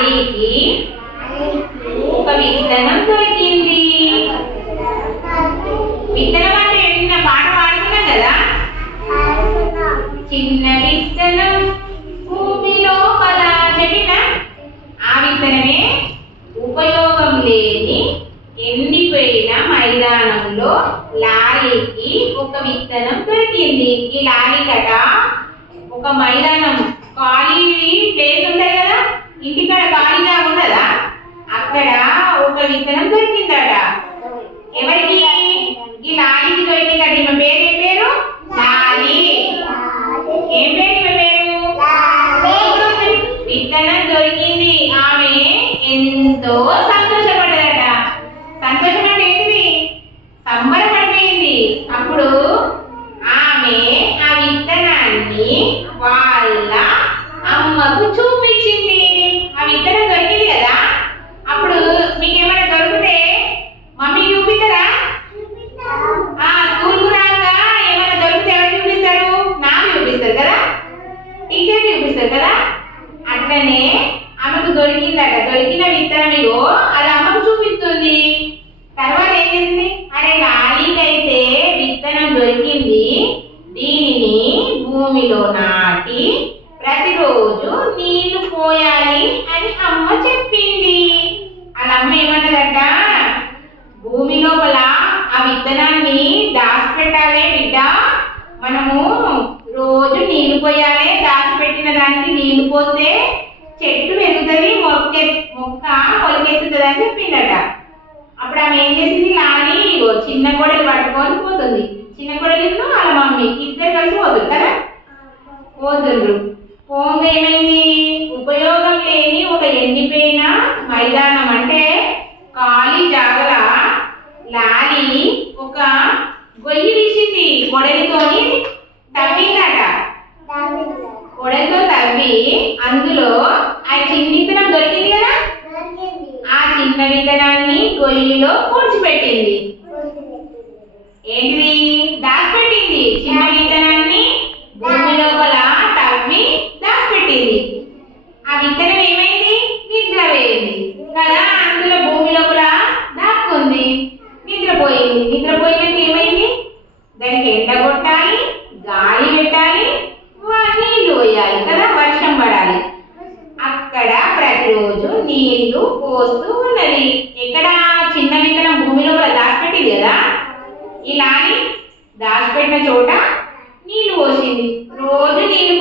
లారీకి ఒక విత్తనం దొరికింది. విత్తనం అంటే నిన్న పాట పాడుకున్నాం కదా. చిన్న విత్తనం భూమి లోపల చెప్పిన ఆ విత్తనమే ఉపయోగం లేని ఎండిపోయిన మైదానంలో లారీకి ఒక విత్తనం దొరికింది. ఈ లారీ కట ఒక మైదానం ఖాళీ ప్లేస్ ఉంటాయి కదా, ఇంటికాడ ఖాళీగా ఉండదా, అక్కడ ఒక విత్తనం దొరికిందట. ఎవరికి? ఈ లారీకి దొరికిందట. ఈమె పేరు ఏం పేరు? లారీ. ఏం పేరు ఈమె పేరు? విత్తనం దొరికింది. ఆమె ఎంతో సంతోషపడ్డదట. సంతోషం అంటే ఏంటిది? సంబరపడిపోయింది. అప్పుడు ఆమె ఆ విత్తనాన్ని వాళ్ళ అమ్మకు చూపించింది. ఆ విత్తనం దొరికింది కదా. అప్పుడు మీకేమైనా దొరికితే మమ్మీ చూపిస్తారా? స్కూల్ రాగా ఏమైనా దొరికితే ఎవరు చూపిస్తారు? నాకు చూపిస్తారు కదా, టీచర్ చూపిస్తారు కదా. అట్లనే ఆమెకు దొరికిందట. దొరికిన విత్తనం ఇగో అది అమ్మకు చూపిస్తుంది. తర్వాత ఏం చేసింది? అరే లారీకైతే విత్తనం దొరికింది, దీనిని భూమిలో నాటి ప్రతిరోజు నీళ్లు పోయాలి అని అమ్మ చెప్పింది. అలా అమ్మ ఏమన్నదట, భూమి లోపల ఆ విత్తనాన్ని దాచిపెట్టాలే బిడ్డ, మనము రోజు నీళ్లు పోయాలి, దాచిపెట్టిన దానికి నీళ్లు పోస్తే చెట్టు పెరుగుతుంది, మొక్క మొలకెత్తుతుంది అని చెప్పిందట. అప్పుడు ఆమె ఏం చేసింది? లారీ చిన్న గొడవలు పట్టుకొని పోతుంది. చిన్న గొడవలు వాళ్ళ మమ్మీ ఇద్దరు కలిసి పోతుంది కదా. పోతుండ్రు. పోంగా ఏమైంది? ఉపయోగం లేని ఒక ఎండిపోయిన మైదానం అంటే ఖాళీ జాగల లారీ ఒక గొయ్యి తీసింది. గొడవలతోని తవ్విందట. గొడవలతో తవ్వి అందులో ఆ చిన్న విత్తనం దొరికింది కదా. ఆ చిన్న విత్తనాన్ని గొయ్యిలో పూడ్చిపెట్టింది. ఏంటిది? దాచిపెట్టింది. చిన్న విత్తనాన్ని భూమి లోపల తవ్వి దాచిపెట్టింది. ఆ విత్తనం ఏమైంది? నిద్రపోయింది కదా. అందులో భూమి లోపల దాక్కుంది. నిద్రపోయింది. నిద్రపోయినాక ఏమైంది? దానికి ఎండ కొట్టాలి, గాలి పెట్టాలి, నీళ్లు పోయాలి కదా, వర్షం పడాలి. అక్కడ ప్రతిరోజు నీళ్లు పోస్తూ ఉన్నది. ఎక్కడ? చిన్న విత్తనం భూమి లోపల దాచిపెట్టింది కదా. ఇలా దాచిపెట్టిన చోట నీళ్లు పోసింది. రోజు నీళ్లు